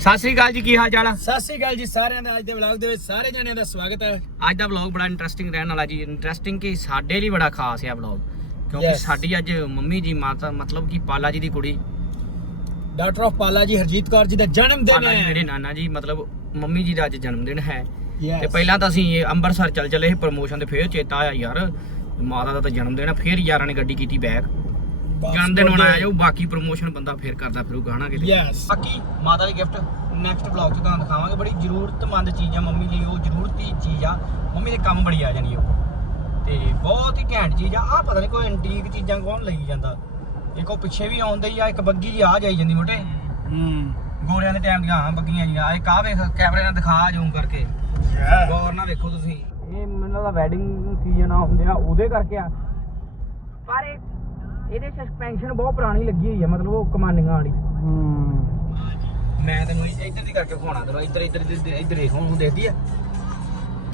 ਸਤਿ ਸ੍ਰੀ ਅਕਾਲ ਜੀ ਕੀ ਹਾਲ ਚਾਲ ਆ? ਸਤਿ ਸ੍ਰੀ ਅਕਾਲ ਜੀ ਸਾਰਿਆਂ ਦਾ ਅੱਜ ਦੇ ਵਲੌਗ ਦੇ ਵਿੱਚ ਸਾਰੇ ਜਣਿਆਂ ਦਾ ਸਵਾਗਤ ਹੈ। ਅੱਜ ਦਾ ਵਲੌਗ ਬੜਾ ਇੰਟਰਸਟਿੰਗ ਰਹਿਣ ਵਾਲਾ ਜੀ। ਇੰਟਰਸਟਿੰਗ ਕਿ ਸਾਡੇ ਲਈ ਬੜਾ ਖਾਸ ਹੈ ਵਲੌਗ ਕਿਉਂਕਿ Yes. ਸਾਡੀ ਅੱਜ ਮੰਮੀ ਜੀ ਮਾਤਾ ਮਤਲਬ ਕਿ ਪਾਲਾ ਜੀ ਦੀ ਕੁੜੀ। ਡਾਕਟਰ ਆਫ ਪਾਲਾ ਜੀ ਹਰਜੀਤ ਕੌਰ ਜੀ ਦਾ ਜਨਮ ਦਿਨ ਪਾਲਾ ਜੀ ਮੇਰੇ ਹੈ ਨਾਨਾ ਜੀ ਮਤਲਬ ਮੰਮੀ ਜੀ ਦਾ ਅੱਜ ਜਨਮ ਦਿਨ ਹੈ। Yes. ਤੇ ਪਹਿਲਾਂ ਤਾਂ ਅਸੀਂ ਇਹ ਅੰਮ੍ਰਿਤਸਰ ਚੱਲ ਚੱਲੇ ਸੀ ਪ੍ਰਮੋਸ਼ਨ ਤੇ ਫੇਰ ਚੇਤਾ ਆਇਆ ਯਾਰ ਮਾਤਾ ਦਾ ਤਾਂ ਜਨਮ ਦਿਨ ਹੈ ਫੇਰ ਯਾਰਾਂ ਨੇ ਗੱਡੀ ਕੀਤੀ ਬੈਕ ਬਸ ਜਨਮ ਦਿਨ good ਮਨਾਇਆ. ਜਾਊ ਬਾਕੀ ਪ੍ਰਮੋਸ਼ਨ ਬੰਦਾ ਫੇਰ ਕਰਦਾ ਫਿਰੂ ਗਾਣਾ ਕਿਤੇ Yes. ਬਾਕੀ ਮਾਤਾ ਦੀ ਗਿਫਟ ਨੈਕਸਟ ਵਲੌਗ 'ਚ ਤੁਹਾਨੂੰ ਦਿਖਾਵਾਂਗੇ ਬੜੀ ਜ਼ਰੂਰਤਮੰਦ ਚੀਜ਼ ਆ ਮੰਮੀ ਲਈ ਉਹ ਜ਼ਰੂਰਤੀ ਚੀਜ਼ ਆ। ਮੰਮੀ ਦੇ ਕੰਮ ਬੜੀ ਆ ਜਾਣੀ ਉਹ। ਤੇ ਬਹੁਤ ਹੀ ਘੈਂਟ ਚੀਜ਼ ਆ। ਆ ਪਤਾ ਨਹੀਂ ਕੋਈ ਐਂਟੀਕ ਚੀਜ਼ਾਂ ਕੌਣ ਲਈ ਜਾਂਦਾ। ਇੱਕ ਉਹ ਪਿੱਛੇ ਵੀ ਆਉਂਦਾ ਹੀ ਆ ਇੱਕ ਬੱਗੀ ਜੀ ਆ ਜਾਈ ਜਾਂਦੀ ਮੋਟੇ। ਹੂੰ। ਗੋਰਿਆਂ ਦੇ ਟਾਈਮ ਦੀਆਂ ਹਾਂ ਬੱਗੀਆਂ ਜੀਆਂ। ਇੱਕ ਆ ਵੇਖ ਕੈਮਰੇ ਨਾਲ ਦਿਖਾ ਜ਼ੂਮ ਕਰਕੇ। ਗੌਰ ਨਾਲ ਵੇਖੋ ਤੁਸੀਂ। ਇਹ ਮੈਨੂੰ ਲੱਗਦਾ ਵੈਡਿੰਗ ਸੀਜ਼ਨ ਆ ਹੁੰਦੇ ਆ ਉਹਦੇ ਕਰਕੇ ਆ। ਪਰ ਇਹ- ਇਹਦੇ ਸਸਪੈਂਸ਼ਨ ਬਹੁਤ ਪੁਰਾਣੀ ਲੱਗੀ ਹੋਈ ਆ ਮਤਲਬ ਉਹ ਕਮਾਨੀਆਂ ਵਾਲੀ। ਹੂੰ। ਮੈਂ ਤੈਨੂੰ ਇੱਧਰ ਦੀ ਕਰਕੇ ਵਿਖਾਉਣਾ ਤੈਨੂੰ ਇੱਧਰ ਇੱਧਰ ਇੱਧਰ ਇੱਧਰ ਦੇਖ ਹੁਣ ਦੇਖਦੀ ਆ।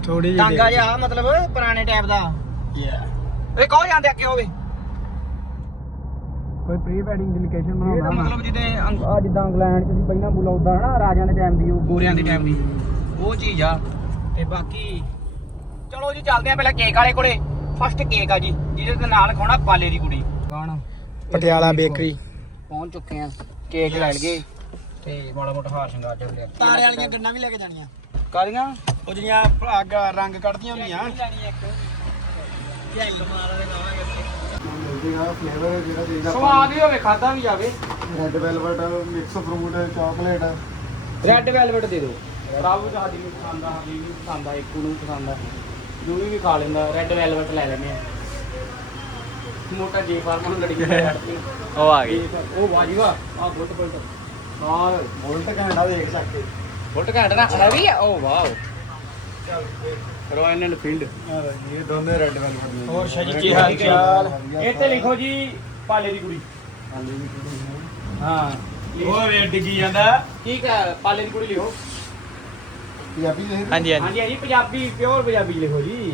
ਥੋੜੀ ਜਿਹੀ ਟਾਂਗਾ ਜਿਹਾ ਮਤਲਬ ਪੁਰਾਣੇ ਟਾਈਪ ਦਾ। ਯਾ ਇਹ ਕੌਣ ਜਾਂਦੇ ਅੱਗੇ ਹੋਵੇ ਕੋਈ ਪ੍ਰੀ ਵੈਡਿੰਗ ਦੀ ਲੋਕੇਸ਼ਨ ਤਾਂ ਮਤਲਬ ਜਿੱਦਾਂ ਆ ਜਿੱਦਾਂ ਇੰਗਲੈਂਡ ਚ ਸੀ ਪਹਿਲਾਂ ਬੁਲਾ ਉਦਾਂ ਹਨਾ ਰਾਜਿਆਂ ਦੇ ਟਾਈਮ ਦੀ ਉਹ ਗੋਰਿਆਂ ਦੇ। ਟਾਈਮ ਦੀ। ਉਹ ਚੀਜ਼ ਆ। ਤੇ ਬਾਕੀ ਚਲੋ ਜੀ ਚੱਲਦੇ ਆ ਪਹਿਲਾਂ ਕੇਕ ਵਾਲੇ ਕੋਲੇ। ਫਸਟ ਕੇਕ ਆ ਜੀ ਜਿਹਦੇ ਨਾਲ ਖਾਣਾ ਪਾਲੇ ਦੀ ਕੁੜੀ। ਪਟਿਆਲਾ ਬੇਕਰੀ। ਪਹੁੰਚ ਚੁੱਕੇ ਆ। ਕੇਕ ਲੈ ਲਗੇ ਤੇ ਮਾੜਾ ਮੋਟਾ ਹਾਰ ਸ਼ਿੰਗਾਰ ਚੱਲ ਲਿਆ ਤਾਰੇ ਵਾਲੀਆਂ ਗੰਨਾਂ ਵੀ ਲੈ ਕੇ ਜਾਣੀਆਂ। ਕਾਦੀਆਂ ਉਹ ਜਿਹੜੀਆਂ ਅੱਗ ਰੰਗ ਕੱਢਦੀਆਂ ਹੁੰਦੀਆਂ। ਫਲੇਵਰ ਜਿਹੜਾ ਚਾਹੀਦਾ ਸਵਾਦ ਹੀ ਹੋਵੇ ਖਾਦਾ ਵੀ ਜਾਵੇ। Red velvet mix fruit chocolate red velvet ਦੇ ਦਿਓ। ਪ੍ਰਭ ਸਾਡੀ ਨੂੰ ਪਸੰਦ ਆ ਹਲੀ ਵੀ ਪਸੰਦ ਆ ਇੱਕੂ ਨੂੰ ਵੀ ਪਸੰਦ ਆ। ਜੂਵੀ ਵੀ ਖਾ ਲੈਂਦਾ ਰੈੱਡ ਵੈਲਵਟ ਲੈ ਲੈਨੇ ਆ। ਮੋਟਾ ਜੇ ਫਾਰਮ ਨੂੰ ਲੜੀ ਜਾਂਦਾ ਉਹ ਆ ਗਈ। ਉਹ ਵਾਜੀ ਵਾ ਆ ਬੁੱਟ ਬੁੱਟ ਹਾਂ ਬੋਲਟ ਘੰਟਾ ਦੇਖ ਸਕਦੇ। ਬੁੱਟ ਘੰਟ ਨਾ ਹੈਵੀ ਆ? ਓ ਵਾਓ। ਰੋਇਲ ਐਨਫੀਲਡ ਇਹ ਦੋਨੇ ਰੈੱਡ ਵੈਲਵਟ ਨੇ। ਹੋਰ ਸ਼ਾਹ ਜੀ ਕੀ ਹਾਲ ਚਾਲ? ਇਹ ਤੇ ਲਿਖੋ ਜੀ ਪਾਲੇ ਦੀ ਕੁੜੀ। ਹਾਂ। ਉਹ ਵੇ ਡਿੱਗੀ ਜਾਂਦਾ। ਠੀਕ ਹੈ ਪਾਲੇ ਦੀ ਕੁੜੀ ਲਿਖੋ। ਪੰਜਾਬੀ ਹਾਂਜੀ ਹਾਂਜੀ। ਹਾਂਜੀ ਪੰਜਾਬੀ ਪਿਓਰ ਪੰਜਾਬੀ ਲਿਖੋ ਜੀ।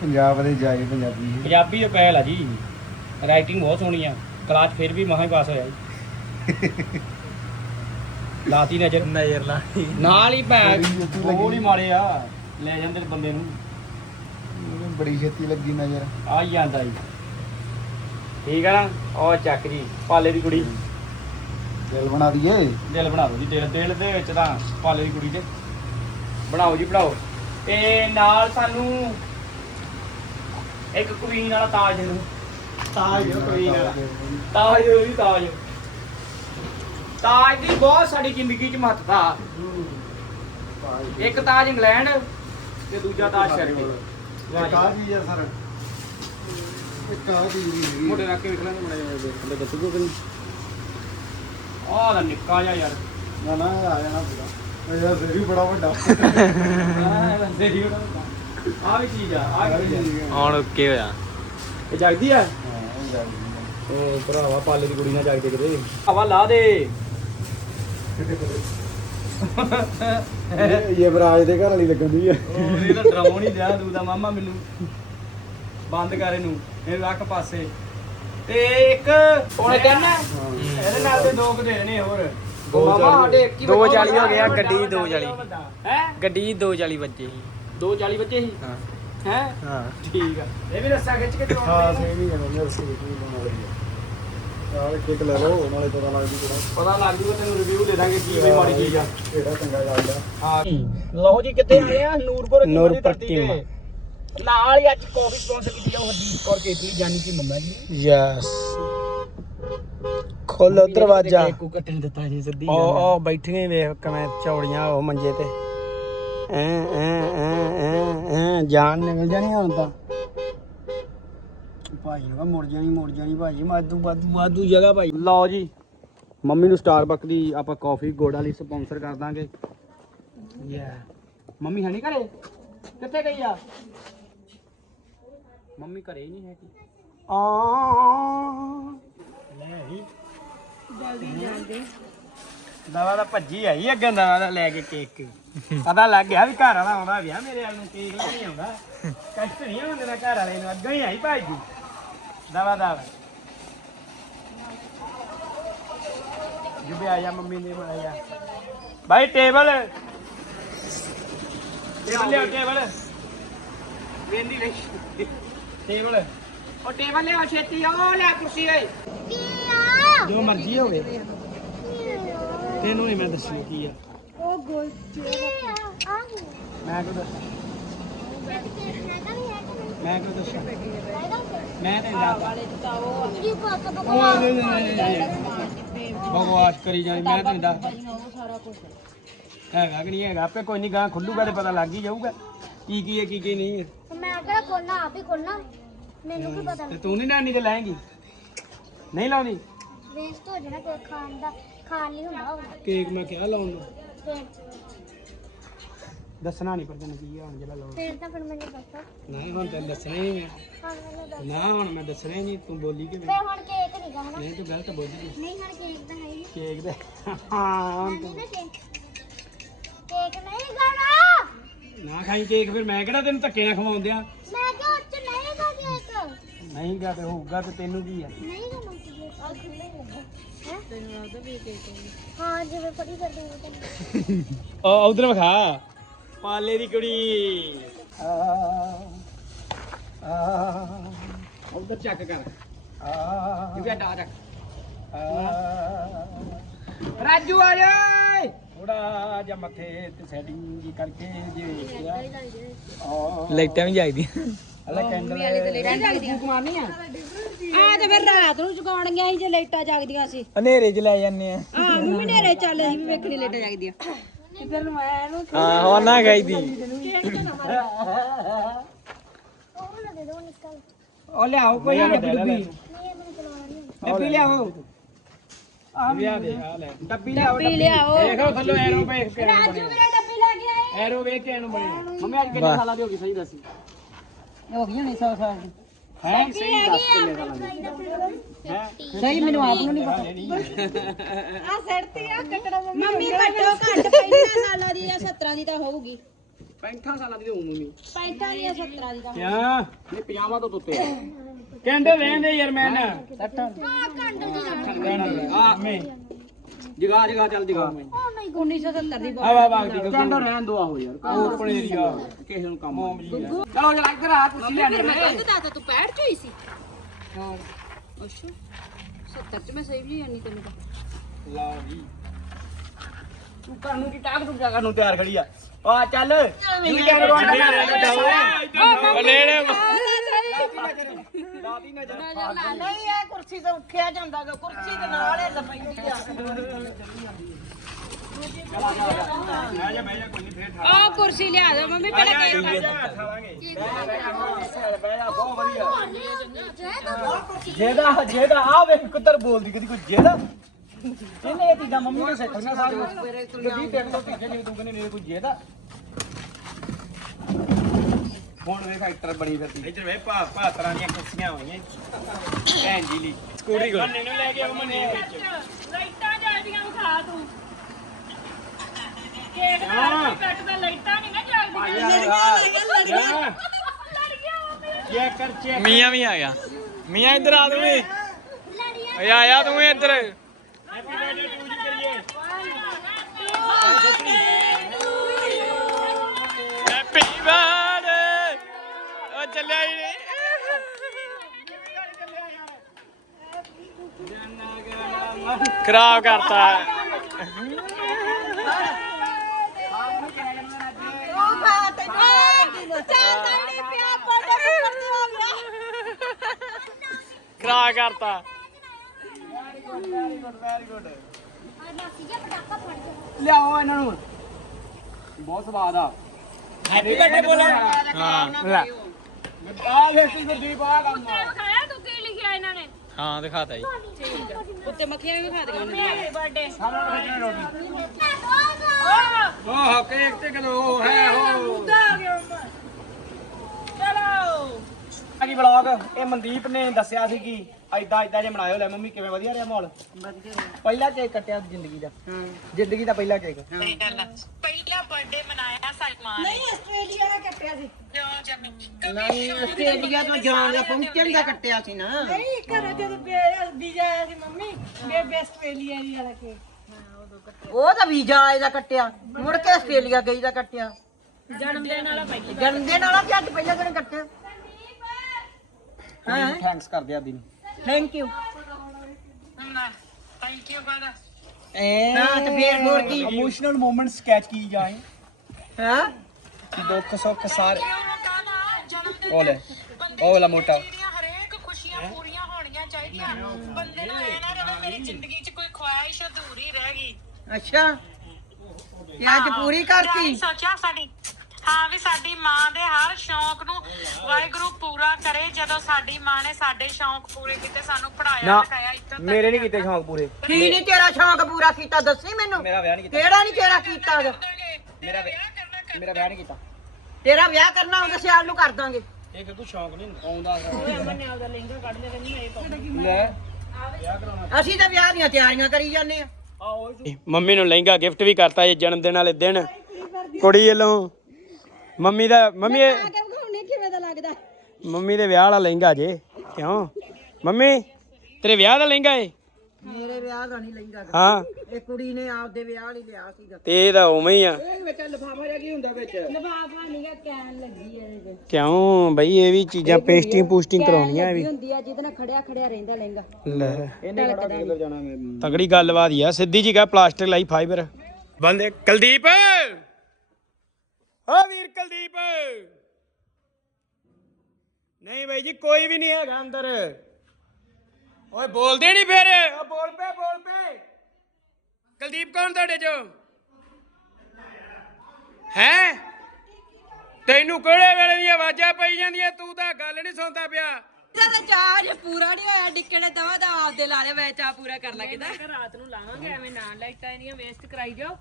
ਪੰਜਾਬ ਦੇ ਜਾਏ ਪੰਜਾਬੀ ਪੰਜਾਬੀ ਦਾ ਪਹਿਲ ਆ ਜੀ। ਰਾਈਟਿੰਗ ਬਹੁਤ ਸੋਹਣੀ ਆ। ਕਲਾਸ ਫਿਰ ਵੀ ਮਹਾ ਹੀ ਪਾਸ ਹੋਇਆ ਜੀ। ਲਾਤੀ ਨਜ਼ਰ। ਨਜ਼ਰ ਲਾ। ਨਾਲ ਹੀ ਭੈ ਬੜੀ ਛੇਤੀ ਲੱਗੀ। ਗੋਲ ਹੀ ਮਾਰੇ ਆ। ਲੈ ਜਾਂਦੇ ਨੇ ਬੰਦੇ ਨੂੰ। ਬੜੀ ਛੇਤੀ ਲੱਗੀ ਨਜ਼ਰ। ਆ ਹੀ ਜਾਂਦਾ ਜੀ। ਠੀਕ ਆ ਨਾ? ਉਹ ਚੱਕ ਜੀ। ਪਾਲੇ ਦੀ ਕੁੜੀ। ਦਿਲ ਬਣਾ ਦਈਏ। ਦਿਲ ਬਣਾ ਦਿਓ ਜੀ। ਦਿਲ ਦਿਲ ਦੇ ਵਿੱਚ ਤਾਂ ਪਾਲੇ ਦੀ ਕੁੜੀ ਦੇ ਬਣਾਓ ਜੀ ਬਣਾਓ। ਤੇ ਨਾਲ ਸਾਨੂੰ ਇੱਕ ਕੁਈਨ ਵਾਲਾ ਤਾਜ ਦੇ ਦਿਓ ਤਾਜ ਕੁਈਨ ਵਾਲਾ। ਤਾਜ ਜੀ ਤਾਜ। ਤਾਜ ਦੀ ਬਹੁਤ ਸਾਡੀ ਜ਼ਿੰਦਗੀ 'ਚ ਮਹੱਤਤਾ। ਇੱਕ ਤਾਜ ਇੰਗਲੈਂਡ ਤੇ ਦੂਜਾ ਤਾਜ ਸ਼ਰਮੀ ਇੱਕ ਆਹ ਚੀਜ਼ ਆ ਸਰ। ਇੱਕ ਆਹ ਚੀਜ਼ ਨਹੀਂ ਮੋਟੇ ਰੱਖ ਕੇ ਵੇਖ ਲਾਂਗੇ ਮੜਾ ਦੇਖਦੇ ਦੱਸੂਗਾ ਕਿ ਆਹ ਦਾ ਨਿੱਕਾ ਜਿਹਾ ਯਾਰ। ਨਾ ਨਾ ਆ ਜਾਣਾ ਪੂਰਾ। ਇਹਦਾ ਸਿਰ ਵੀ ਬੜਾ ਵੱਡਾ। ਆਹ ਬੰਦੇ ਦੀ ਆ ਵੀ ਚੀਜ਼ ਆ ਆ ਵੀ ਚੀਜ਼ ਆ। ਹੁਣ ਓਕੇ ਹੋਇਆ। ਇਹ ਜਗਦੀ ਆ? ਹਾਂ ਉਹ ਜਾ ਉਹ ਭਰਾਵਾ ਪਾਲੇ ਦੀ ਕੁੜੀ ਨਾਲ ਜਗਦੇ ਕਿਤੇ। ਹਵਾ ਲਾ ਦੇ। ਇਹ ਯਵਰਾਜ ਦੇ ਘਰ ਵਾਲੀ ਲੱਗਣ ਦੀ ਹੈ ਉਹ ਇਹ ਤਾਂ ਡਰਾਉਣ ਹੀ ਦਿਆ ਤੂੰ ਦਾ ਮਾਮਾ ਮੈਨੂੰ। ਬੰਦ ਕਰ ਇਹਨੂੰ ਇਹ ਰੱਖ ਪਾਸੇ। ਤੇ ਇੱਕ ਉਹਨੇ ਕਹਿਣਾ। ਇਹਦੇ ਨਾਲ ਦੇ ਦੋ ਕੁ ਦੇ ਦੇਣੇ ਹੋਰ। ਦੋ ਮਾਮਾ ਚਾਲੀ। ਸਾਡੇ ਹੀ ਦੋ ਬੱਚਾ ਚਾਲੀ ਹੋ ਗਿਆ, ਗੱਡੀ ਦੋ। ਹੈਂ? ਗੱਡੀ 240 ਵੱਜੇ ਸੀ। ਦੋ ਚਾਲੀ ਬੱਚੇ ਸੀ? ਹਾਂ। ਹੈ? ਹਾਂ। ਠੀਕ ਆ। ਇਹ ਵੀ ਰੱਸਾ ਖਿੱਚ ਕੇ ਹਾਂ ਚਲਾਉਣਾ ਸੇਮ ਹੀ ਹੈ ਮੇਰੇ ਸੇ ਵੀ ਬਣਾ ਰਹੀ ਹੈ ਆਹ ਕਿੱਕ ਲੈ ਲਓ ਨਾਲੇ ਪਤਾ ਲੱਗ ਜੂ ਕਿਹੜਾ ਪਤਾ ਲੱਗ ਜੂਗਾ ਤੈਨੂੰ ਰਿਵਿਊ ਦੇ ਦਾਂਗੇ ਕੀ ਵੀ ਮਾੜੀ ਚੀਜ਼ ਆ ਕਿਹੜਾ ਚੰਗਾ ਲੱਗਦਾ ਹਾਂ। ਲਓ ਜੀ ਕਿੱਥੇ ਆਏ ਆ? ਨੂਰਪੁਰ ਦੀ ਨੂਰਪੁਰ ਧਰਤੀ ਤੇ। ਟੀਮ। ਨਾਲ ਹੀ ਅੱਜ ਕਾਫੀ ਸਪਾਂਸਰ ਕੀਤੀ ਆ ਉਹ ਹਰਜੀਤ ਕੌਰ ਕੇਤਲੀ ਜਾਨੀ ਕਿ ਮੰਮਾ ਜੀ। ਯੈਸ। ਖੋਲੋ ਦਰਵਾਜ਼ਾ। ਕੇਕ ਕੂ ਕੱਟਣ ਦਿੱਤਾ ਜੀ ਸਿੱਧੀ ਉਹ ਉਹ ਬੈਠੀਆਂ ਵੇਖ ਕਿਵੇਂ ਚੌੜੀਆਂ ਉਹ ਮੰਜੇ ਤੇ। ਐ ਐ ਐ ਐ ਐ ਜਾਨ ਨਿਕਲ ਜਾਣੀ ਹੁਣ ਤਾਂ। ਭਾਈ ਨੂੰ ਮੁੜ ਜਾਣੀ ਮੁੜ ਜਾਣੀ ਭਾਜੀ ਵਾਧੂ ਵਾਧੂ ਵਾਧੂ ਜਗ੍ਹਾ ਭਾਈ। ਲਓ ਜੀ ਮੰਮੀ ਨੂੰ ਸਟਾਰਬਕ ਦੀ ਆਪਾਂ ਕਾਫੀ ਗੋੜ ਵਾਲੀ ਸਪਾਂਸਰ ਕਰ ਦਾਂਗੇ। ਯਾ ਮੰਮੀ ਹੈ ਨਹੀਂ ਘਰੇ? ਕਿੱਥੇ ਗਈ ਆ? ਮੰਮੀ ਘਰੇ ਹੀ ਨਹੀਂ ਹੈਗੀ। ਆ ਲੈ ਹੀ ਜਲਦੀ ਜਾਂਦੇ ਦਵਾ ਦਾ। ਭੱਜੀ ਆਈ ਅੱਗੇ ਦਾ ਲੈ ਕੇ ਕੇਕ ਪਤਾ ਲੱਗ ਗਿਆ ਵੀ ਘਰ ਵਾਲਾ ਆਉਂਦਾ ਵਿਆਹ ਮੇਰੇ ਵੱਲ ਨੂੰ ਕੇਕ ਲੈ ਨਹੀਂ ਆਉਂਦਾ। ਕਸ਼ਟ ਨਹੀਂ ਹੁੰਦੇ ਨਾ ਘਰ ਵਾਲੇ ਨੂੰ ਅੱਗੇ ਹੀ ਆਈ ਭਾਜੀ ਦਵਾ ਦਵਾ। ਜੁਬੇ ਆ ਜਾ ਮੰਮੀ ਨੇ ਮਾਇਆ ਭਾਈ ਟੇਬਲ। ਟੇਬਲ ਲਿਓ ਟੇਬਲ। ਵੇਂਦੀ ਵੇਖ ਟੇਬਲ। ਉਹ ਟੇਬਲ ਲਿਆ ਛੇਤੀ। ਉਹ ਲੈ ਕੁਰਸੀ ਓਏ। ਜੋ ਮਰਜ਼ੀ ਹੋਵੇ। ਤੈਨੂੰ ਨਹੀਂ ਮੈਂ ਦੱਸਣੀ ਕੀ ਆ। ਮੈਂ ਕਿਉਂ ਦੱਸਾਂ? ਮੈਂ ਕਿਉਂ ਦੱਸਾਂ? ਮੈਂ ਤੇ ਦੱਸਦਾ ਬਕਵਾਸ ਕਰੀ ਜਾਈ ਮੈਂ ਤੈਨੂੰ ਦੱਸਦਾ ਹੈਗਾ ਕਿ ਨਹੀਂ ਹੈਗਾ? ਆਪੇ ਕੋਈ ਨਹੀਂ ਗਾਂ ਖੁੱਲੂਗਾ ਤੇ ਪਤਾ ਲੱਗ ਹੀ ਜਾਊਗਾ। ਕੀ ਕੀ ਹੈ ਕੀ ਕੀ ਨਹੀਂ ਹੈ। ਮੈਂ ਕਿਹੜਾ ਖੋਲਣਾ ਆਪ ਹੀ ਖੋਲਣਾ? ਮੈਨੂੰ ਕੀ ਪਤਾ? ਤੇ ਤੂੰ ਨਹੀਂ ਨਾਨੀ ਤੇ ਲਾਏਂਗੀ? ਨਹੀਂ ਲਾਉਣੀ? ਵੇਸਟ ਹੋ ਜਾਣਾ ਕੋਈ ਖਾਣ ਦਾ ਖਾਣ ਲਈ ਹੁੰਦਾ ਹੋਊਗਾ। ਕੇਕ ਮੈਂ ਕਿਹਾ ਲਾਉਣ ਨੂੰ। ਦੱਸਣਾ ਨਹੀਂ ਪਰ ਤੈਨੂੰ ਕੀ ਆ ਹੁਣ ਜਿਹੜਾ ਲਾਉਣਾ ਫਿਰ ਤਾਂ ਫਿਰ ਮੈਨੂੰ ਦੱਸੋ। ਨਹੀਂ ਹੁਣ ਤੈਨੂੰ ਦੱਸਣਾ ਹੀ ਨਹੀਂ ਹਾਂ ਮੈਨੂੰ ਦੱਸ ਮੈਂ ਨਾ ਹੁਣ ਮੈਂ ਦੱਸਣਾ ਹੀ ਨਹੀਂ ਤੂੰ ਬੋਲੀ ਕਿ ਫਿਰ ਹੁਣ ਕੇਕ ਨਹੀਂ ਖਾਣਾ। ਨਹੀਂ ਤੂੰ ਗਲਤ ਬੋਲੀ ਨਹੀਂ ਹੁਣ ਕੇਕ ਤਾਂ ਹੈ ਹੀ ਕੇਕ ਦੇ ਹਾਂ ਨਹੀਂ ਨਾ ਕੇਕ ਕੇਕ ਨਹੀਂ ਖਾਣਾ। ਨਾ ਖਾਈ ਕੇਕ ਫਿਰ ਮੈਂ ਕਿਹੜਾ ਤੈਨੂੰ ਧੱਕੇ ਨਾਲ ਖਵਾਉਂਦਿਆ? ਮੈਂ ਕਿਹਾ ਉੱਚ ਨਹੀਂ ਖਾ ਕੇਕ ਨਹੀਂ ਗਾ ਤੇ ਹੋਊਗਾ ਤੇ ਤੈਨੂੰ ਕੀ ਆ? ਨਹੀਂ ਖਾਣਾ ਤੈਨੂੰ ਲੱਗਦਾ ਵੀ ਹਾਂ ਜਿਵੇਂ ਪੜੀ ਕਰਦੇ ਹੋ ਉਧਰ ਵਿਖਾ। ਪਾਲੇ ਦੀ ਕੁੜੀ। ਆ ਆ ਉਧਰ ਚੱਕ ਕਰ। ਆ ਜਿਵੇਂ ਡਾ ਚੱਕ ਆ ਰਾਜੂ ਆ ਜਾ ਥੋੜਾ ਜਿਹਾ ਮੱਥੇ ਤੇ ਸੈਟਿੰਗ ਜੀ ਕਰਕੇ ਜੇ ਆ ਲਾਈਟਾਂ ਵੀ ਜਾਈਦੀਆਂ ਅਲਾ ਕੈਂਡਲ ਆ? ਤੇ ਫਿਰ ਰਾਤ ਨੂੰ ਚੁਕਾਉਣੀਆਂ ਸੀ ਜੇ ਲਾਈਟਾਂ ਜਗਦੀਆਂ ਸੀ। ਹਨੇਰੇ 'ਚ ਲੈ ਜਾਂਦੇ ਆ। ਹਾਂ ਮੰਮੀ ਨੇਰੇ ਚੱਲ ਅਸੀਂ ਵੀ ਵੇਖਣੀ ਲਾਈਟਾਂ ਜਗਦੀਆਂ। ਇਧਰ ਨੂੰ ਆਇਆ ਇਹਨੂੰ ਹਾਂ ਹੋਰ ਨਾ ਨਾ ਦੇ। ਉਹ ਲਿਆਓ ਕੋਈ ਡੱਬੀ ਡੁੱਬੀ। ਨਹੀਂ ਨਹੀਂ ਡੱਬੀ ਲਿਆਓ ਆ ਆ ਡੱਬੀ ਲਿਆਓ ਲਿਆਓ। ਦੇਖੋ ਥੱਲੋਂ ਐਰੋ ਵੇਖ ਕੇ ਰਾਜੂ ਵੀਰੇ ਡੱਬੀ ਲੈ ਕੇ ਆਏ। ਐਰੋ ਵੇਖ ਕੇ ਇਹਨੂੰ ਬਣੇ। ਮੰਮੀ ਅੱਜ ਕਿੰਨੇ ਸਾਲਾਂ ਦੀ ਹੋ ਗਈ ਸਹੀ ਦੱਸੀ। ਹੋ ਗਈ ਹੋਣੀ 100 ਸਾਲ ਦੀ। ਹੈ ਸਹੀ ਮੈਨੂੰ ਆਪ ਨੂੰ ਨਹੀਂ ਪਤਾ। ਆ ਸੜਤੀ ਆ ਕੱਟੜਾ ਮੰਮੀ। ਘੱਟੋ ਘੱਟ ਪਹਿਲਾਂ ਸਾਲਾਂ ਦੀ ਆ 17 ਦੀ ਤਾਂ ਹੋਊਗੀ। 65 ਸਾਲਾਂ ਦੀ ਹੋਊ ਮੰਮੀ। 65 ਦੀ ਆ 17 ਦੀ ਤਾਂ ਕਿਆ? ਨਹੀਂ 50 ਤੋਂ ਉੱਤੇ ਕਹਿੰਦੇ ਰਹਿੰਦੇ ਯਾਰ ਮੈਂ ਨਾ। ਆ ਕੰਡ ਦੀ ਆ ਮੈਂ। ਜਗਾ ਜਗਾ ਚੱਲ ਜਗਾ। ਮੈਂ ਉਹ ਨਹੀਂ 1970 ਦੀ ਆ ਵਾ ਵਾ ਕੰਡ ਰਹਿਣ ਦੋ ਆਹੋ ਯਾਰ ਉਹ ਆਪਣੇ ਏਰੀਆ ਕਿਸੇ ਨੂੰ ਕੰਮ ਚਲੋ ਜਰਾ ਇੱਧਰ ਆ ਕੁਰਸੀ ਲੈ ਲੈ ਦਾ ਤਾਂ ਤੂੰ 65 ਚ ਹੋਈ ਸੀ? ਹਾਂ। ਅੱਛਾ। 70 ਚ ਮੈਂ ਸਹੀ ਵੀ ਨਹੀਂ ਤੈਨੂੰ ਤਾਂ। ਲਾ ਵੀ। ਤੂੰ ਕਰਨ ਨੂੰ ਕੀ ਟਾਕ ਤੂੰ ਜਗਾ ਨੂੰ ਤਿਆਰ ਖੜੀ ਆ। ਆ ਚੱਲ। ਤੂੰ ਕੈਮਰਾ ਵਾਲਾ ਨੇੜੇ ਲਾਤੀ ਨਜ਼ਰ। ਨਹੀਂ ਇਹ ਕੁਰਸੀ ਤੋਂ ਉੱਠਿਆ ਜਾਂਦਾ ਗਾ। ਕੁਰਸੀ ਦੇ ਨਾਲ ਇਹ ਲਪੈਂਦੀ ਆ। ਬਹਿ ਜਾ ਬਹਿ ਜਾ ਕੋਈ ਨਹੀਂ ਫੇਰ ਠਾ ਆ ਕੁਰਸੀ ਲਿਆ ਦੇ ਮੰਮੀ ਪਹਿਲਾਂ ਕੇਕ ਕੱਟ ਠਾਵਾਂਗੇ ਬਹੁਤ ਵਧੀਆ। ਜਿਹਦਾ ਜਿਹਦਾ ਆ ਵੇਖ ਕਿੱਧਰ ਬੋਲਦੀ ਕਦੀ ਕੋਈ ਜਿਹਦਾ ਇਹਨੇ ਇਹ ਚੀਜ਼ਾਂ ਮੰਮੀ ਨੇ ਸਿੱਖਣੀਆਂ ਸਾਰੀਆਂ। ਕਦੀ ਤੋਂ ਪਿੱਛੇ ਨਹੀਂ ਤੂੰ ਕਹਿੰਦੀ ਨਹੀਂ ਕੋਈ ਜਿਹਦਾ ਹੁਣ ਵੇਖ ਐਕਟਰ ਬਣੀ ਫਿਰਦੀ। ਇੱਧਰ ਵੇ ਭਾ ਭਾ ਤਰ੍ਹਾਂ ਦੀਆਂ ਕੁਰਸੀਆਂ ਹੋਈਆਂ ਭੈਣ ਜੀ ਲਈ। ਸਕੂਟਰੀ ਕੋਲ। ਮੰਨੇ ਨੂੰ ਲੈ ਕੇ ਆਓ ਮੰਨੇ ਵਿੱਚ ਲਾਈਟਾਂ ਜਲਦੀਆਂ ਵਿਖਾ ਤੂੰ। ਕੇਕ ਹਾਂ। ਕੱਟਦਾ ਲਾਈਟਾਂ ਨਹੀਂ ਨਾ ਜਲਦੀਆਂ। ਯਾ ਚੈੱਕ ਕਰ ਚੈੱਕ ਮੀਆਂ ਵੀ ਆ ਗਿਆ। ਮੀਆਂ ਇੱਧਰ ਆ ਤੂੰ ਵੀ। ਓਏ ਆਇਆ ਤੂੰ ਇੱਧਰ। ਚੱਲਿਆ ਹੀ ਨਹੀਂ। ਖਰਾਬ ਕਰਤਾ। ਖਰਾਬ ਕਰਤਾ। ਲਿਆਓ ਇਹਨਾਂ ਨੂੰ। ਬਹੁਤ ਸਵਾਦ ਆ। ਹੈਪੀ ਬਰਥਡੇ ਬੋਲਾ ਹਾਂ। ਲੈ। ਆ ਵੇਖੀ ਗੁਰਦੀਪ ਆ ਕੰਮ ਆ। ਖਾਇਆ ਤੂੰ ਕੀ ਲਿਖਿਆ ਇਹਨਾਂ ਨੇ? ਹਾਂ ਦਿਖਾਤਾ ਜੀ। ਉੱਤੇ ਮੱਖੀਆਂ ਵੀ ਵਿਖਾ ਦੇ ਉਹਨਾਂ ਬਰਥਡੇ ਸਾਰਾ ਨੂੰ ਵੇਚਣਾ ਰੋਟੀ। ਓਹ ਓਹ ਕੇਕ ਤੇ ਕਦੋਂ ਹੈ ਹੋ ਚਲੋ। ਵਲੌਗ ਇਹ ਮਨਦੀਪ ਨੇ ਦੱਸਿਆ ਸੀ ਕਿ ਐਦਾਂ ਐਦਾਂ ਜੇ ਬਣਾਇਓ ਲੈ ਮੰਮੀ ਕਿਵੇਂ ਵਧੀਆ ਰਿਹਾ ਮਾਹੌਲ? ਪਹਿਲਾ ਕੇਕ ਕੱਟਿਆ ਜ਼ਿੰਦਗੀ ਦਾ। ਜ਼ਿੰਦਗੀ ਦਾ ਪਹਿਲਾ ਕੇਕ। ਨਹੀਂ ਆਸਟ੍ਰੇਲੀਆ ਦਾ ਕੱਟਿਆ ਸੀ। ਨਹੀਂ ਆਸਟ੍ਰੇਲੀਆ ਤੋਂ ਜਾਣ ਦਾ ਪਹੁੰਚਣ ਦਾ ਕੱਟਿਆ ਸੀ ਨਾ। ਨਹੀਂ ਘਰੋਂ ਜਦੋਂ ਵੀਜ਼ਾ ਆਇਆ ਸੀ ਮੰਮੀ ਬੇਬੇ ਆਸਟ੍ਰੇਲੀਆ ਦੀ ਵਾਲਾ ਕੇਕ। ਉਹ ਤਾਂ ਵੀਜ਼ਾ ਆਏ ਦਾ ਕੱਟਿਆ। ਮੁੜ ਕੇ ਆਸਟ੍ਰੇਲੀਆ ਗਈ ਦਾ ਕੱਟਿਆ। ਜਨਮ ਦਿਨ ਵਾਲਾ ਪਹਿਲੀ ਜਨਮ ਦਿਨ ਵਾਲਾ ਵੀ ਅੱਜ ਪਹਿਲਾਂ ਦਿਨ ਕੱਟਿਆ। ਹਾਂ ਥੈਂਕਸ ਕਰਦੇ ਆ ਦਿਨ। Thank you thank you father ਹਾਂ ਤੇ ਫੇਰ ਹੋਰ ਕੀ? ਇਮੋਸ਼ਨਲ ਮੂਮੈਂਟ ਸਕੈਚ ਕੀ ਜਾਏ? ਹਾਂ? ਦੁੱਖ ਸੁੱਖ ਸਾਰੇ। ਉਹ ਲੈ ਉਹ ਵਾਲਾ ਮੋਟਾ। ਹਰੇਕ ਖੁਸ਼ੀਆਂ ਪੂਰੀਆਂ ਹੋਣੀਆਂ ਚਾਹੀਦੀਆਂ। ਬੰਦੇ ਨੂੰ ਇਹ ਨਾ ਰਹੇ ਮੇਰੀ ਜ਼ਿੰਦਗੀ 'ਚ ਕੋਈ ਖੁਆਇਸ਼ ਅਧੂਰੀ ਰਹਿ ਗਈ। ਅੱਛਾ। ਤੇ ਅੱਜ ਪੂਰੀ ਕਰਤੀ? ਸੋਚਿਆ ਸਾਡੀ ਹਾਂ ਵੀ ਸਾਡੀ ਮਾਂ ਦੇ ਹਰ ਸ਼ੌਂਕ ਨੂੰ ਵਾਹਿਗੁਰੂ ਪੂਰਾ ਕਰੇ ਜਦੋਂ ਸਾਡੀ ਮਾਂ ਨੇ ਸਾਡੇ ਸ਼ੌਂਕ ਪੂਰੇ ਕੀਤੇ ਸਾਨੂੰ ਪੜਾਇਆ ਨਾ ਲਿਖਾਇਆ ਇੱਥੋਂ ਤੱਕ ਮੇਰੇ ਨਹੀਂ ਕੀਤੇ ਸ਼ੌਂਕ ਪੂਰੇ। ਕੀ ਨਹੀਂ ਤੇਰਾ ਸ਼ੌਂਕ ਪੂਰਾ ਕੀਤਾ ਦੱਸੀ ਮੈਨੂੰ? ਮੇਰਾ ਵਿਆਹ ਨਹੀਂ ਕੀਤਾ। ਕਿਹੜਾ ਨਹੀਂ ਤੇਰਾ ਕੀਤਾ ਗਾ? ਮੇਰਾ ਵਿਆਹ ਮੇਰਾ ਵਿਆਹ ਨਹੀਂ ਕੀਤਾ। ਤੇਰਾ ਵਿਆਹ ਕਰਨਾ ਹੁੰਦਾ ਸਿਆਲ ਨੂੰ ਕਰ ਦਾਂਗੇ। ਇਹ ਕਿਉਂ ਸ਼ੌਂਕ ਨਹੀਂ ਆਉਂਦਾ ਅਸੀਂ ਤਾਂ ਵਿਆਹ ਦੀਆਂ ਤਿਆਰੀਆਂ ਕਰੀ ਜਾਂਦੇ ਆ ਮੰਮੀ ਨੂੰ ਲਹਿੰਗਾ ਗਿਫਟ ਵੀ ਕਰਤਾ ਇਹ ਜਨਮ ਦਿਨ ਵਾਲੇ ਦਿਨ। ਕੁੜੀ ਵੱਲੋਂ ਮੰਮੀ ਦਾ ਮੰਮੀ ਇਹ ਵਿਖਾਉਣੇ ਕਿਵੇਂ ਦਾ ਲੱਗਦਾ? ਮੰਮੀ ਦੇ ਵਿਆਹ ਵਾਲਾ ਲਹਿੰਗਾ ਜੇ ਕਿਉਂ? ਮੰਮੀ ਤੇਰੇ ਵਿਆਹ ਦਾ ਲਹਿੰਗਾ ਏ? ਮੇਰੇ ਵਿਆਹ ਦਾ ਨਹੀਂ ਲਹਿੰਗਾ ਗਾ। ਹਾਂ। ਇਹ ਕੁੜੀ ਨੇ ਆਪਦੇ ਵਿਆਹ ਲਈ ਲਿਆ ਸੀਗਾ। ਤੇ ਇਹ ਤਾਂ ਉਵੇਂ ਹੀ ਆ। ਲਫਾਫਾ ਨਹੀਂਗਾ ਕੈਨ ਲੱਗੀ ਹੈ ਇਹਦੇ ਕਿਉਂ? ਬਈ ਇਹ ਵੀ ਚੀਜ਼ਾਂ ਪੇਸਟਿੰਗ ਪੂਸਟਿੰਗ ਕਰਾਉਣੀਆਂ ਇਹ ਵੀ। ਹੁੰਦੀ ਆ ਜਿਹਦੇ ਨਾਲ ਖੜਿਆ ਖੜਿਆ ਰਹਿੰਦਾ ਲਹਿੰਗਾ। ਲੈ। ਤਗੜੀ ਗੱਲਬਾਤ ਹੀ ਆ। ਸਿੱਧੀ ਜੀ ਕਾ ਪਲਾਸਟਿਕ ਲਾਈ ਫਾਈਬਰ ਬੰਦੇ ਕੁਲਦੀਪ! ਓ ਵੀਰ ਕੁਲਦੀਪ। ਨਹੀਂ ਬਾਈ ਜੀ, ਕੋਈ ਵੀ ਨਹੀਂ ਹੈਗਾ ਅੰਦਰ। ਓਏ, ਬੋਲਦੇ ਨਹੀਂ ਫਿਰ। ਓ, ਬੋਲ ਪੇ ਬੋਲ ਪੇ ਕੁਲਦੀਪ ਕੌਣ ਤੁਹਾਡੇ ਚੋਂ? ਹੈ? ਤੈਨੂੰ ਕਿਹੜੇ ਵੇਲੇ ਦੀਆਂ ਆਵਾਜ਼ਾਂ ਪਈ ਜਾਂਦੀਆਂ? ਤੂੰ ਤਾਂ ਗੱਲ ਨਹੀਂ ਸੁਣਦਾ ਪਿਆ। ਤਾਂ ਚਾਹ ਜੇ ਪੂਰਾ ਨਹੀਂ ਹੋਇਆ ਡਿੱਕੇ ਨੇ ਦਵਾ ਦਾ ਆਪਦੇ ਲਾ ਲਿਆ ਮੈਂ ਚਾਹ ਪੂਰਾ ਕਰ ਲਾਂਗੇ ਰਾਤ ਨੂੰ ਲਾਵਾਂਗੇ ਐਵੇਂ ਨਾ ਲਾਈਟਾਂ ਇਹਨੀਆਂ ਵੇਸਟ ਕਰਾਈ ਜਾਓ।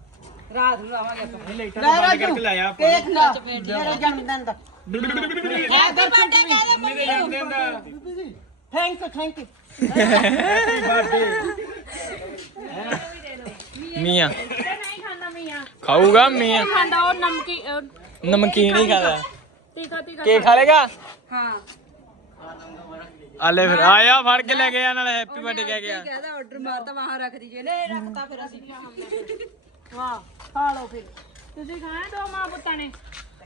ਰਾਤ ਨੂੰ ਆਵਾਂਗੇ ਆਪਾਂ। ਲਾਈਟਾਂ ਲੈ ਬੰਦ ਕਰਕੇ ਲਾਇਆ ਆਪਾਂ। ਕੇਕ ਦਾ ਮੇਰੇ ਜਨਮ ਦਿਨ ਦਾ। ਮੰਮੀ ਦੇ ਜਨਮ ਦਿਨ ਦਾ। ਥੈਂਕ ਯੂ ਥੈਂਕ ਯੂ ਮੀਆਂ ਨਹੀਂ ਖਾਂਦਾ ਮੀਆਂ। ਖਾਊਗਾ ਮੀਆਂ? ਖਾਂਦਾ ਉਹ ਨਮਕੀ ਨਮਕੀਨ ਨਹੀਂ ਖਾਦਾ। ਤੀਖਾ ਤੀਖਾ ਕੇ ਖਾ ਲੇਗਾ? ਹਾਂ। ਆਲੇ ਫਿਰ ਆਇਆ ਫੜ ਕੇ ਲੈ ਗਿਆ ਨਾਲ ਹੈਪੀ ਬਰਥਡੇ ਕਹਿ ਗਿਆ ਕਹਿੰਦਾ ਆਰਡਰ ਮਾਰਤਾ ਵਾਹਾਂ ਰੱਖ ਦੀਜੇ ਲੈ ਰੱਖਤਾ ਫਿਰ ਅਸੀਂ। ਵਾਹ ਖਾ ਲਓ ਫਿਰ। ਤੁਸੀਂ ਖਾਣਾ ਦੋ ਮਾਂ ਪੁੱਤਾਂ ਨੇ?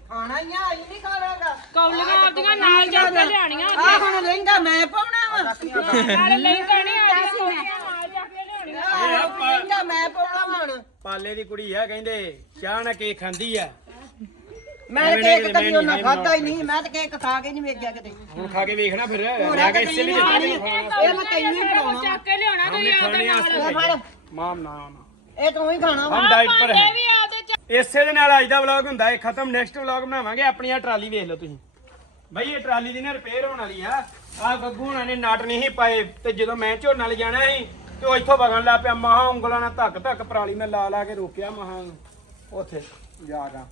ਖਾਣਾ ਹੀ ਆ ਇਹ ਨਹੀਂ ਖਾਣਾਗਾ। ਕੌਲੀਆਂ ਆਪਦੀਆਂ ਨਾਲ ਜਾ ਕੇ ਲਿਆਣੀਆਂ ਆ ਹੁਣ ਲਹਿੰਗਾ ਮੈਂ ਪਾਉਣਾ ਵਾ। ਨਾਲੇ ਲਈ ਜਾਣੀ ਆ ਜਾ ਕੇ ਲਿਆਣੀਆਂ ਆਹ ਲਹਿੰਗਾ ਮੈਂ ਪਾਉਣਾ ਹੁਣ। ਪਾਲੇ ਦੀ ਕੁੜੀ ਆ ਕਹਿੰਦੇ ਚਾਹ ਨਾ ਕੇ ਖਾਂਦੀ ਆ। ਮੈਂ ਤਾਂ ਕੇਕ ਕਦੀ ਉਹਨਾਂ ਖਾਦਾ ਹੀ ਨਹੀਂ ਮੈਂ ਤਾਂ ਕੇਕ ਖਾ ਕੇ ਨਹੀਂ ਵੇਖਿਆ ਕਿਤੇ ਹੁਣ ਖਾ ਕੇ ਵੇਖਣਾ ਫਿਰ ਹੋਰਾ ਕਿ ਇਸੇ ਲਈ ਖਾਣੀ। ਇਹ ਮੈਂ ਤੈਨੂੰ ਹੀ ਪੜਾਉਣਾ ਚੱਕ ਕੇ ਲਿਆਉਣਾ ਤੁਸੀਂ ਖਾਣੇ ਲੈ ਵਾਸਤੇ। ਫੜ ਮਾਮ ਨਾ ਨਾ। ਇਹ ਤੂੰ ਹੀ ਖਾਣਾ ਵਾ। ਹਮ ਡਾਈਟ ਪਰ ਹੈ। ਇਹ ਵੀ ਆਪਦੇ ਚ- ਇਸੇ ਦੇ ਨਾਲ ਅੱਜ ਦਾ ਵਲੌਗ ਹੁੰਦਾ ਹੈ ਖਤਮ। ਨੈਕਸਟ ਵਲੌਗ ਬਣਾਵਾਂਗੇ ਆਪਣੀ ਆ ਟਰਾਲੀ ਵੇਖ ਲਓ ਤੁਸੀਂ। ਬਈ ਇਹ ਟਰਾਲੀ ਦੀ ਨਾ ਰਿਪੇਅਰ ਹੋਣ ਵਾਲੀ ਆ। ਆ ਗੱਗੂ ਹੁਣਾਂ ਨੇ ਨਟ ਨਹੀਂ ਸੀ ਪਾਏ ਤੇ ਜਦੋਂ ਮੈਂ ਝੋਨਾ ਲੈ ਜਾਣਾ ਸੀ ਤੇ ਉਹ ਇੱਥੋਂ ਵਗਣ ਲੱਗ ਪਿਆ। ਮਹਾ ਉਂਗਲਾਂ ਨਾਲ ਧੱਕ ਧੱਕ ਪਰਾਲੀ ਮੈਂ ਲਾ ਲਾ ਕੇ ਰੋਕਿਆ ਮਹਾ ਉੱਥੇ ਜਾ ਗਾ।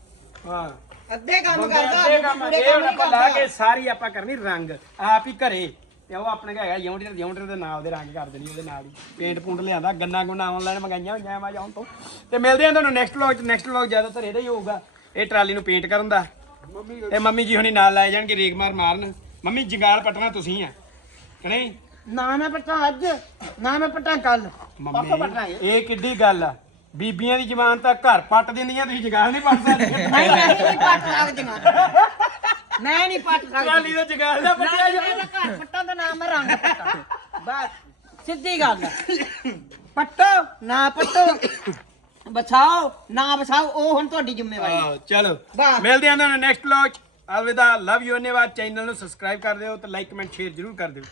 ਹਾਂ। ਅੱਧੇ ਕੰਮ ਬੰਦੇ ਕਰਦਾ ਅੱਧੇ ਕੰਮ ਪੂਰੇ ਇਹ ਹੁਣ ਨਹੀਂ ਆਪਾਂ ਲਾ ਕਰਦਾ। ਕੇ ਸਾਰੀ ਆਪਾਂ ਕਰਨੀ ਰੰਗ ਆਪ ਹੀ ਘਰੇ। ਤੇ ਉਹ ਆਪਣੇ ਕੋਲ ਹੈਗਾ ਯੂਨਿਟ ਯੂਨਿਟ ਦੇ ਨਾਲ ਦੇ ਰੰਗ ਕਰ ਦੇਣੀ ਉਹਦੇ ਨਾਲ ਹੀ। ਪੇਂਟ ਪੂੰਟ ਲਿਆਂਦਾ ਗੰਨਾ ਗੁੰਨਾ ਆਨਲਾਈਨ ਮੰਗਾਈਆਂ ਹੋਈਆਂ ਐਮਾਜ਼ੋਨ ਤੋਂ। ਤੇ ਮਿਲਦੇ ਆ ਤੁਹਾਨੂੰ ਨੈਕਸਟ ਵਲੌਗ ਚ ਨੈਕਸਟ ਵਲੌਗ ਜ਼ਿਆਦਾਤਰ ਇਹਦਾ ਹੀ ਹੋਊਗਾ। ਇਹ ਟਰਾਲੀ ਨੂੰ ਪੇਂਟ ਕਰਨ ਦਾ। ਤੇ ਮੰਮੀ ਜੀ ਹੁਣੀ ਨਾਲ ਲਾਏ ਜਾਣਗੇ ਰੇਗ ਮਾਰ ਮਾਰਨ। ਮੰਮੀ ਜੰਗਾਲ ਪਟਣਾ ਤੁਸੀਂ ਆ। ਕਿ ਨਹੀਂ? ਨਾ ਮੈਂ ਪਟਾ ਅੱਜ ਨਾ ਮੈਂ ਪਟਾ ਕੱਲ ਮੰਮੀ ਇਹ ਕਿੱਡੀ ਗੱਲ ਆ। ਬੀਬੀਆਂ ਦੀ ਜ਼ਬਾਨ ਤਾਂ ਘਰ ਪੱਟ ਦਿੰਦੀਆਂ ਤੁਸੀਂ ਜੰਗਾਲ ਨਹੀਂ ਪੱਟ ਸਕਦੇ। ਨਹੀਂ ਨਹੀਂ ਨਹੀਂ ਪੱਟ ਸਕਦੀਆਂ ਮੈਂ ਨਹੀਂ ਪੱਟ ਸਕਦੀ। ਟਰਾਲੀ ਦਾ ਜੰਗਾਲ ਦਾ ਪੱਟਿਆ ਮੇਰਾ ਘਰ ਪੱਟਾਂ ਦਾ ਨਾਮ ਹੈ ਰੰਗ ਪੱਟਾ। ਬਸ ਸਿੱਧੀ ਗੱਲ ਹੈ। ਪੱਟੋ ਨਾ ਪੱਟੋ। ਬਚਾਓ ਨਾ ਬਚਾਓ ਉਹ ਹੁਣ ਤੁਹਾਡੀ ਜ਼ਿੰਮੇਵਾਰੀ ਹੈ। ਆਹੋ, ਚਲੋ। ਮਿਲਦੇ ਆਂ ਤੁਹਾਨੂੰ ਨੈਕਸਟ ਵਲੌਗ ਅਲਵਿਦਾ ਲਵ ਯੂ ਧੰਨਵਾਦ। ਚੈਨਲ ਨੂੰ ਸਬਸਕ੍ਰਾਈਬ ਕਰ ਦਿਓ ਤੇ ਲਾਈਕ ਕਮੈਂਟ ਸ਼ੇਅਰ ਜ਼ਰੂਰ ਕਰ ਦਿਓ।